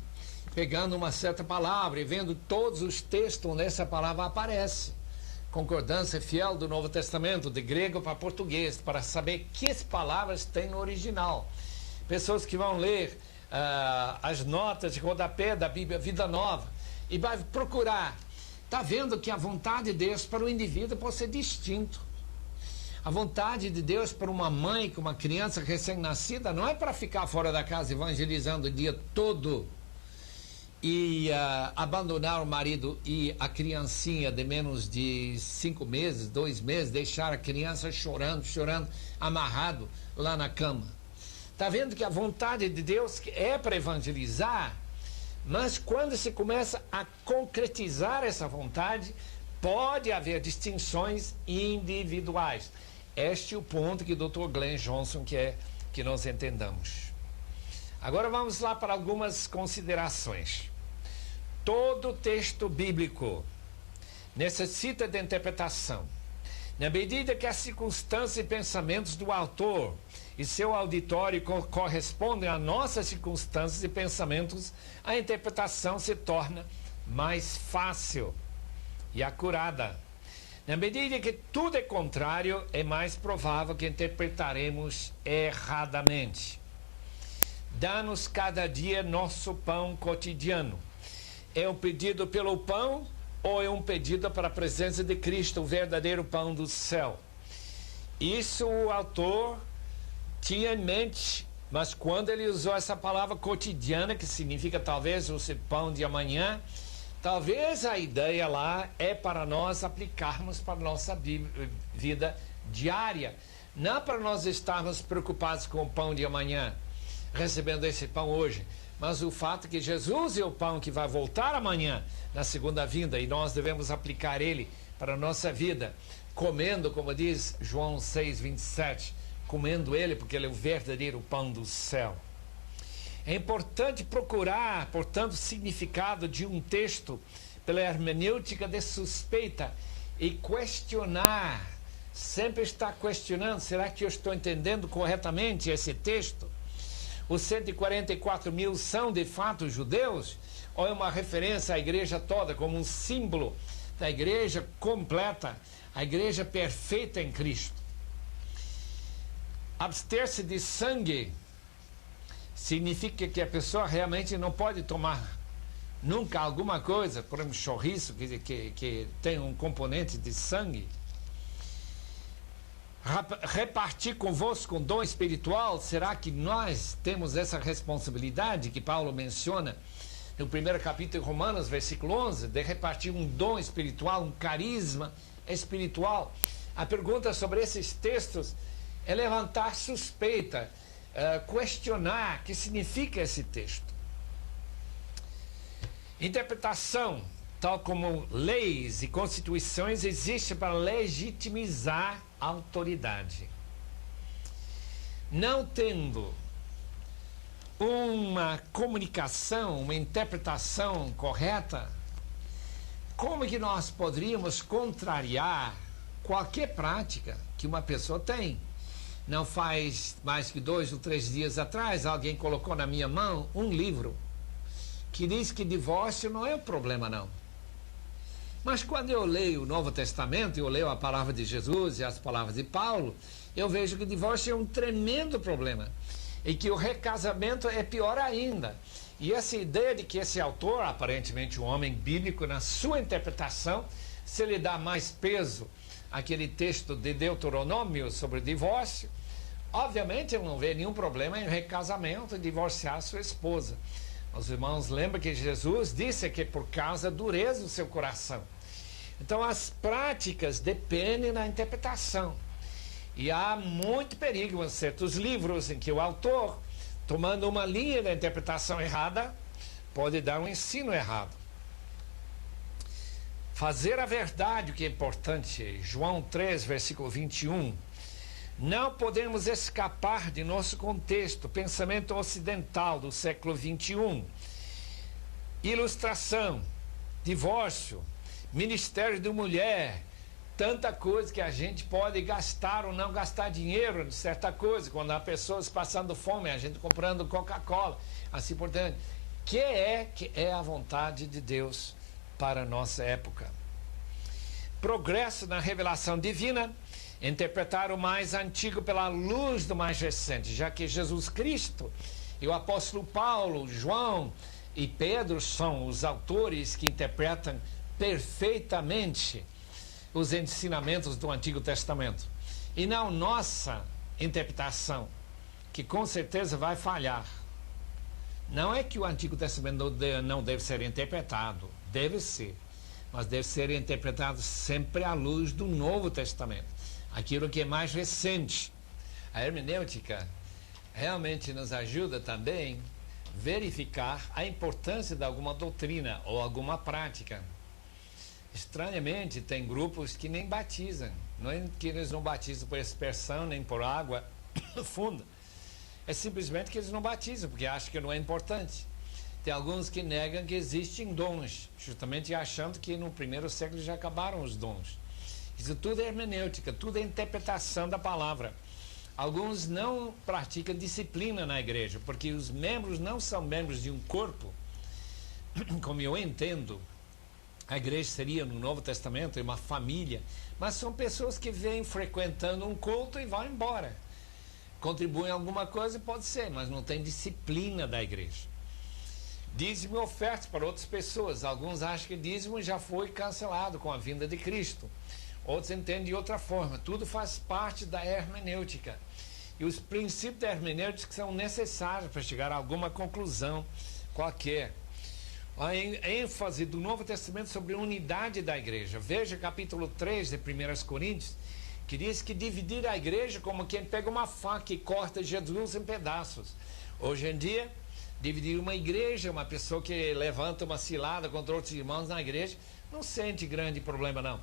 pegando uma certa palavra e vendo todos os textos onde essa palavra aparece, concordância fiel do Novo Testamento, de grego para português, para saber que palavras tem no original. Pessoas que vão ler as notas de rodapé da Bíblia Vida Nova e vai procurar. Está vendo que a vontade de Deus para o indivíduo pode ser distinto. A vontade de Deus para uma mãe com uma criança recém-nascida não é para ficar fora da casa evangelizando o dia todo e abandonar o marido e a criancinha de menos de 5 meses, 2 meses, deixar a criança chorando, amarrado lá na cama. Está vendo que a vontade de Deus é para evangelizar, mas quando se começa a concretizar essa vontade, pode haver distinções individuais. Este é o ponto que o Dr. Glenn Johnson quer que nós entendamos. Agora vamos lá para algumas considerações. Todo texto bíblico necessita de interpretação. Na medida que as circunstâncias e pensamentos do autor e seu auditório correspondem a nossas circunstâncias e pensamentos, a interpretação se torna mais fácil e acurada. Na medida que tudo é contrário, é mais provável que interpretaremos erradamente. Dá-nos cada dia nosso pão cotidiano. É um pedido pelo pão ou é um pedido para a presença de Cristo, o verdadeiro pão do céu? Isso o autor tinha em mente, mas quando ele usou essa palavra cotidiana, que significa talvez o pão de amanhã, talvez a ideia lá é para nós aplicarmos para a nossa vida diária, não para nós estarmos preocupados com o pão de amanhã, recebendo esse pão hoje, mas o fato que Jesus é o pão que vai voltar amanhã, na segunda vinda, e nós devemos aplicar ele para a nossa vida, comendo, como diz João 6:27, comendo ele porque ele é o verdadeiro pão do céu. É importante procurar, portanto, o significado de um texto pela hermenêutica de suspeita e questionar, sempre estar questionando, será que eu estou entendendo corretamente esse texto? Os 144 mil são de fato judeus? Ou é uma referência à igreja toda, como um símbolo da igreja completa, a igreja perfeita em Cristo? Abster-se de sangue significa que a pessoa realmente não pode tomar nunca alguma coisa, por exemplo, chouriço, que tem um componente de sangue. Repartir convosco um dom espiritual, será que nós temos essa responsabilidade que Paulo menciona no primeiro capítulo de Romanos, versículo 11, de repartir um dom espiritual, um carisma espiritual? A pergunta sobre esses textos é levantar suspeita, questionar o que significa esse texto. Interpretação, tal como leis e constituições, existe para legitimizar a autoridade. Não tendo uma comunicação, uma interpretação correta, como que nós poderíamos contrariar qualquer prática que uma pessoa tem? Não faz mais que 2 ou 3 dias atrás, alguém colocou na minha mão um livro que diz que divórcio não é um problema, não. Mas quando eu leio o Novo Testamento, eu leio a palavra de Jesus e as palavras de Paulo, eu vejo que o divórcio é um tremendo problema. E que o recasamento é pior ainda. E essa ideia de que esse autor, aparentemente um homem bíblico, na sua interpretação, se ele dá mais peso àquele texto de Deuteronômio sobre o divórcio, obviamente ele não vê nenhum problema em recasamento e divorciar sua esposa. Os irmãos lembram que Jesus disse que por causa da dureza do seu coração. Então as práticas dependem da interpretação. E há muito perigo em certos livros em que o autor, tomando uma linha da interpretação errada, pode dar um ensino errado. Fazer a verdade, o que é importante, João 3, versículo 21. Não podemos escapar de nosso contexto, pensamento ocidental do século 21. Ilustração, divórcio, ministério de mulher, tanta coisa que a gente pode gastar ou não gastar dinheiro de certa coisa, quando há pessoas passando fome, a gente comprando Coca-Cola, assim por diante. Que é a vontade de Deus para a nossa época? progresso na revelação divina, interpretar o mais antigo pela luz do mais recente, já que Jesus Cristo e o apóstolo Paulo, João e Pedro são os autores que interpretam perfeitamente os ensinamentos do Antigo Testamento. E não nossa interpretação, que com certeza vai falhar. Não é que o Antigo Testamento não deve ser interpretado, deve ser, mas deve ser interpretado sempre à luz do Novo Testamento, aquilo que é mais recente. A hermenêutica realmente nos ajuda também a verificar a importância de alguma doutrina ou alguma prática. Estranhamente, tem grupos que nem batizam, não é que eles não batizam por aspersão nem por água funda. É simplesmente que eles não batizam, porque acham que não é importante. Tem alguns que negam que existem dons, justamente achando que no primeiro século já acabaram os dons. Isso tudo é hermenêutica, tudo é interpretação da palavra. Alguns não praticam disciplina na igreja, porque os membros não são membros de um corpo. Como eu entendo, a igreja seria no Novo Testamento uma família, mas são pessoas que vêm frequentando um culto e vão embora. Contribuem alguma coisa, pode ser, mas não tem disciplina da igreja. Dízimo e ofertas para outras pessoas. Alguns acham que dízimo já foi cancelado com a vinda de Cristo. Outros entendem de outra forma. Tudo faz parte da hermenêutica. E os princípios da hermenêutica são necessários para chegar a alguma conclusão qualquer. A ênfase do Novo Testamento sobre a unidade da igreja. Veja capítulo 3 de 1 Coríntios, que diz que dividir a igreja como quem pega uma faca e corta Jesus em pedaços. Hoje em dia, dividir uma igreja, uma pessoa que levanta uma cilada contra outros irmãos na igreja, não sente grande problema não.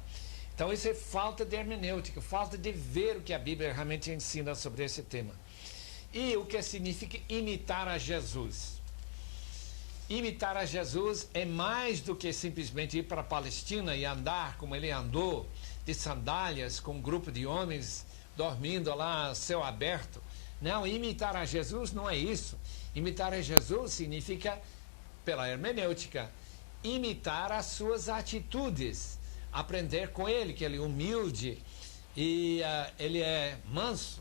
Então isso é falta de hermenêutica, falta de ver o que a Bíblia realmente ensina sobre esse tema. E o que significa imitar a Jesus? Imitar a Jesus é mais do que simplesmente ir para a Palestina e andar como ele andou, de sandálias, com um grupo de homens dormindo lá, céu aberto. Não, imitar a Jesus não é isso. Imitar a Jesus significa, pela hermenêutica, imitar as suas atitudes, aprender com ele, que ele é humilde e ele é manso.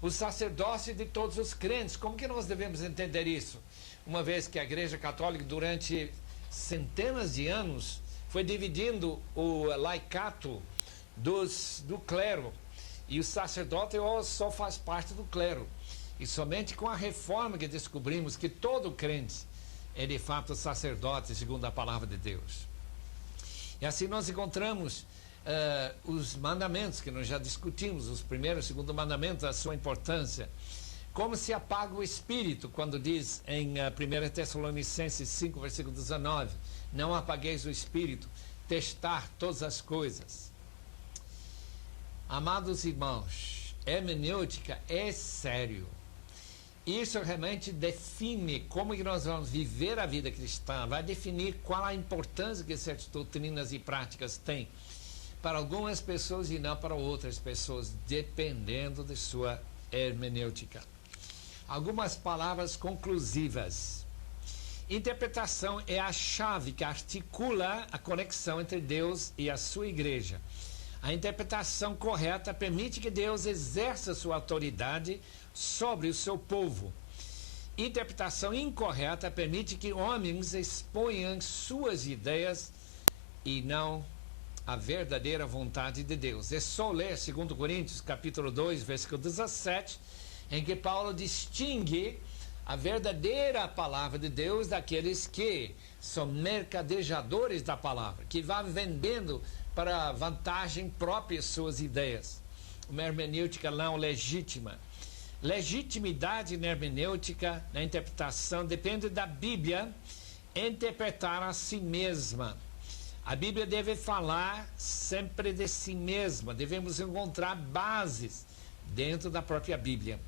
O sacerdócio de todos os crentes, como que nós devemos entender isso? Uma vez que a Igreja Católica, durante centenas de anos, foi dividindo o laicato do clero, e o sacerdote só faz parte do clero. E somente com a reforma que descobrimos que todo crente é de fato sacerdote, segundo a palavra de Deus. E assim nós encontramos os mandamentos que nós já discutimos, os primeiro e segundo mandamentos, a sua importância. Como se apaga o espírito, quando diz em 1 Tessalonicenses 5, versículo 19, não apagueis o espírito, testar todas as coisas. Amados irmãos, hermenêutica é sério. Isso realmente define como que nós vamos viver a vida cristã, vai definir qual a importância que certas doutrinas e práticas têm para algumas pessoas e não para outras pessoas, dependendo de sua hermenêutica. Algumas palavras conclusivas. Interpretação é a chave que articula a conexão entre Deus e a sua igreja. A interpretação correta permite que Deus exerça sua autoridade sobre o seu povo. Interpretação incorreta permite que homens exponham suas ideias e não a verdadeira vontade de Deus. É só ler 2 Coríntios, capítulo 2, versículo 17, em que Paulo distingue a verdadeira palavra de Deus daqueles que são mercadejadores da palavra, que vão vendendo para vantagem própria suas ideias. Uma hermenêutica não legítima. Legitimidade na hermenêutica, na interpretação, depende da Bíblia interpretar a si mesma. A Bíblia deve falar sempre de si mesma. Devemos encontrar bases dentro da própria Bíblia.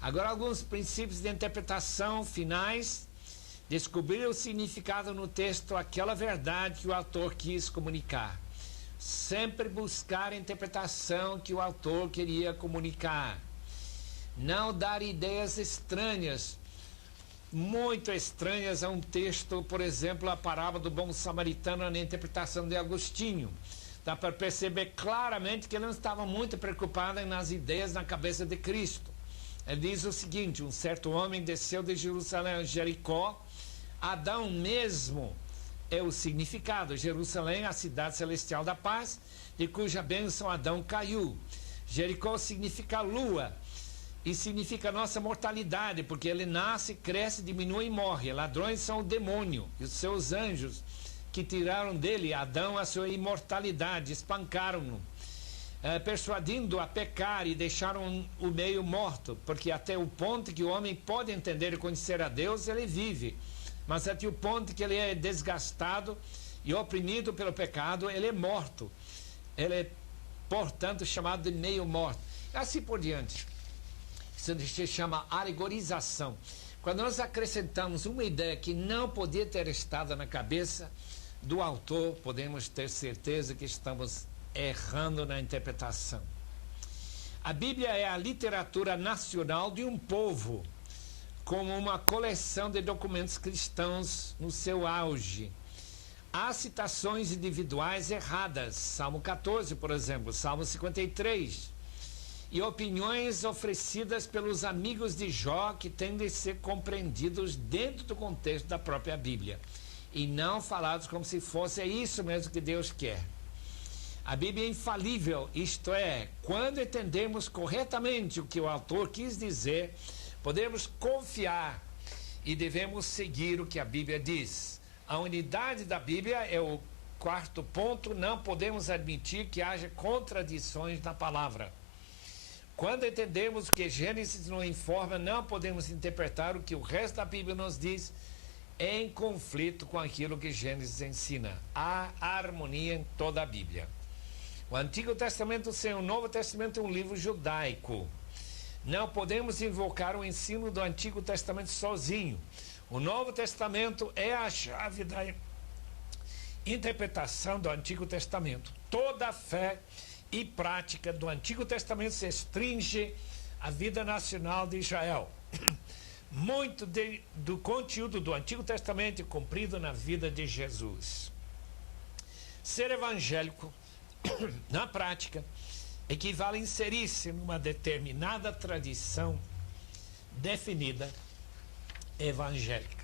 Agora, alguns princípios de interpretação finais. Descobrir o significado no texto, aquela verdade que o autor quis comunicar. Sempre buscar a interpretação que o autor queria comunicar. Não dar ideias estranhas muito estranhas a um texto, por exemplo, a parábola do bom samaritano na interpretação de Agostinho. Dá para perceber claramente que ele não estava muito preocupado nas ideias na cabeça de Cristo. Ele diz o seguinte: um certo homem desceu de Jerusalém a Jericó. Adão mesmo é o significado. Jerusalém, a cidade celestial da paz, de cuja bênção Adão caiu. Jericó significa lua e significa nossa mortalidade, porque ele nasce, cresce, diminui e morre. Ladrões são o demônio e os seus anjos que tiraram dele, Adão, a sua imortalidade, espancaram-no, persuadindo-o a pecar e deixaram o meio morto, porque até o ponto que o homem pode entender e conhecer a Deus, ele vive. Mas até o ponto que ele é desgastado e oprimido pelo pecado, ele é morto. Ele é, portanto, chamado de meio morto. E assim por diante. Isso se chama alegorização. Quando nós acrescentamos uma ideia que não podia ter estado na cabeça do autor, podemos ter certeza que estamos errando na interpretação. A Bíblia é a literatura nacional de um povo, como uma coleção de documentos cristãos no seu auge. Há citações individuais erradas, Salmo 14, por exemplo, Salmo 53, e opiniões oferecidas pelos amigos de Jó que têm de ser compreendidos dentro do contexto da própria Bíblia, e não falados como se fosse isso mesmo que Deus quer. A Bíblia é infalível, isto é, quando entendemos corretamente o que o autor quis dizer, podemos confiar e devemos seguir o que a Bíblia diz. A unidade da Bíblia é o quarto ponto. Não podemos admitir que haja contradições na palavra. Quando entendemos o que Gênesis nos informa, não podemos interpretar o que o resto da Bíblia nos diz em conflito com aquilo que Gênesis ensina. Há harmonia em toda a Bíblia. O Antigo Testamento sem o Novo Testamento é um livro judaico. Não podemos invocar o ensino do Antigo Testamento sozinho. O Novo Testamento é a chave da interpretação do Antigo Testamento. Toda a fé e prática do Antigo Testamento se restringe à vida nacional de Israel. Muito do conteúdo do Antigo Testamento é cumprido na vida de Jesus. Ser evangélico, na prática, equivale a inserir-se numa determinada tradição definida evangélica.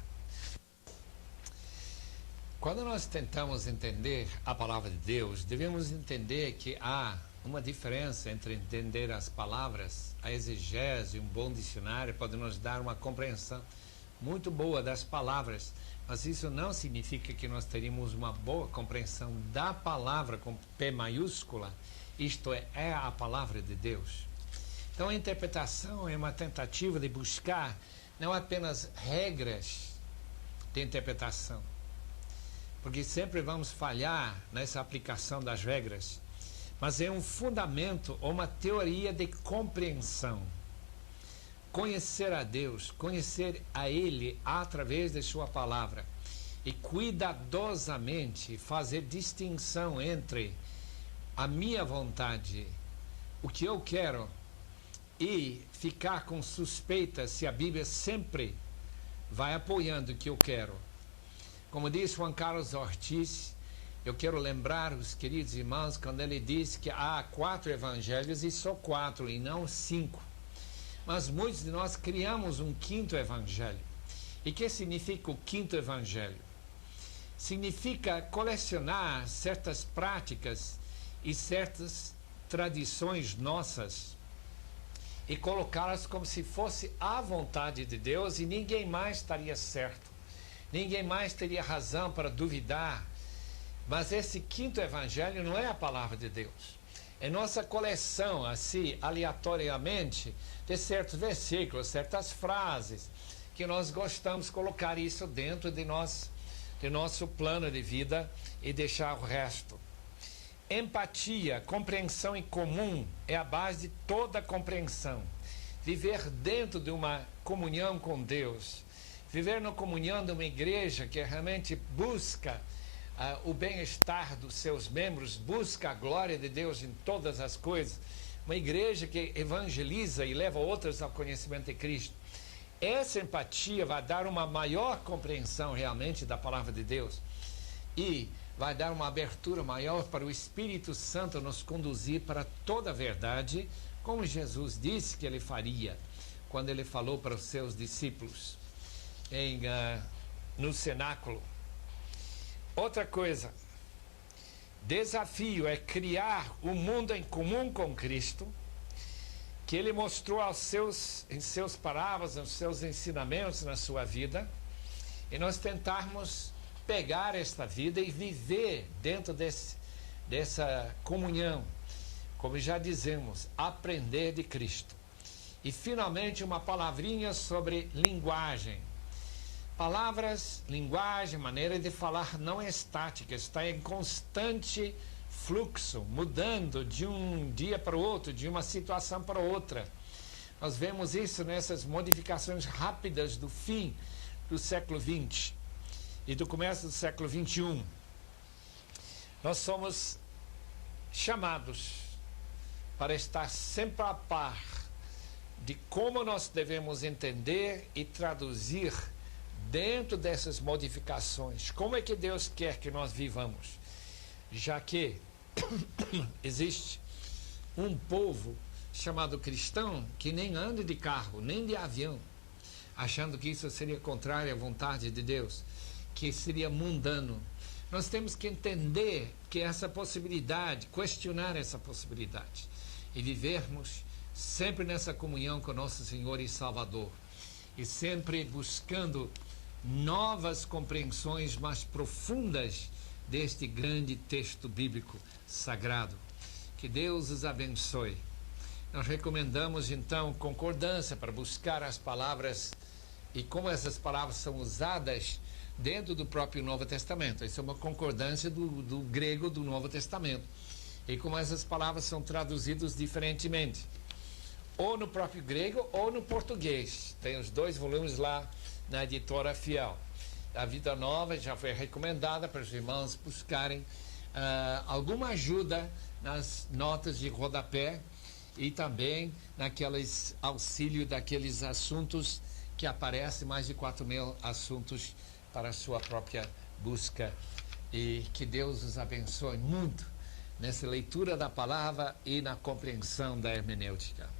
Quando nós tentamos entender a palavra de Deus, devemos entender que há uma diferença entre entender as palavras. A exegese, um bom dicionário pode nos dar uma compreensão muito boa das palavras, mas isso não significa que nós teríamos uma boa compreensão da palavra com P maiúscula. Isto é a palavra de Deus. Então a interpretação é uma tentativa de buscar não apenas regras de interpretação, porque sempre vamos falhar nessa aplicação das regras, mas é um fundamento ou uma teoria de compreensão. Conhecer a Deus, conhecer a Ele através de sua palavra e cuidadosamente fazer distinção entre a minha vontade, o que eu quero, e ficar com suspeita se a Bíblia sempre vai apoiando o que eu quero. Como disse Juan Carlos Ortiz, eu quero lembrar os queridos irmãos quando ele disse que há 4 evangelhos e só 4 e não 5. Mas muitos de nós criamos um 5º evangelho. E o que significa o 5º evangelho? Significa colecionar certas práticas e certas tradições nossas e colocá-las como se fosse a vontade de Deus, e ninguém mais estaria certo, ninguém mais teria razão para duvidar. Mas esse 5º evangelho não é a palavra de Deus, é nossa coleção, assim, aleatoriamente, de certos versículos, certas frases, que nós gostamos de colocar isso dentro de nosso plano de vida e deixar o resto. Empatia, compreensão em comum é a base de toda compreensão. Viver dentro de uma comunhão com Deus, viver na comunhão de uma igreja que realmente busca o bem-estar dos seus membros, busca a glória de Deus em todas as coisas, uma igreja que evangeliza e leva outros ao conhecimento de Cristo. Essa empatia vai dar uma maior compreensão realmente da palavra de Deus e vai dar uma abertura maior para o Espírito Santo nos conduzir para toda a verdade, como Jesus disse que ele faria quando ele falou para os seus discípulos no cenáculo. Outra coisa, desafio é criar um mundo em comum com Cristo, que ele mostrou em seus palavras, nos seus ensinamentos na sua vida, e nós tentarmos pegar esta vida e viver dentro dessa comunhão, como já dizemos, aprender de Cristo. E finalmente uma palavrinha sobre linguagem. Palavras, linguagem, maneira de falar não é estática, está em constante fluxo, mudando de um dia para o outro, de uma situação para outra. Nós vemos isso nessas modificações rápidas do fim do século XX e do começo do século XXI. Nós somos chamados para estar sempre a par de como nós devemos entender e traduzir dentro dessas modificações. Como é que Deus quer que nós vivamos? Já que existe um povo chamado cristão que nem anda de carro, nem de avião, achando que isso seria contrário à vontade de Deus, que seria mundano. Nós temos que entender que essa possibilidade, questionar essa possibilidade e vivermos sempre nessa comunhão com nosso Senhor e Salvador e sempre buscando novas compreensões mais profundas deste grande texto bíblico sagrado. Que Deus os abençoe. Nós recomendamos então concordância para buscar as palavras e como essas palavras são usadas dentro do próprio Novo Testamento. Isso é uma concordância do grego do Novo Testamento. E como essas palavras são traduzidas diferentemente, ou no próprio grego ou no português. Tem os 2 volumes lá na editora Fiel. A Vida Nova já foi recomendada para os irmãos buscarem alguma ajuda nas notas de rodapé e também naqueles auxílio daqueles assuntos que aparecem, mais de 4.000 assuntos para a sua própria busca. E que Deus os abençoe muito nessa leitura da palavra e na compreensão da hermenêutica.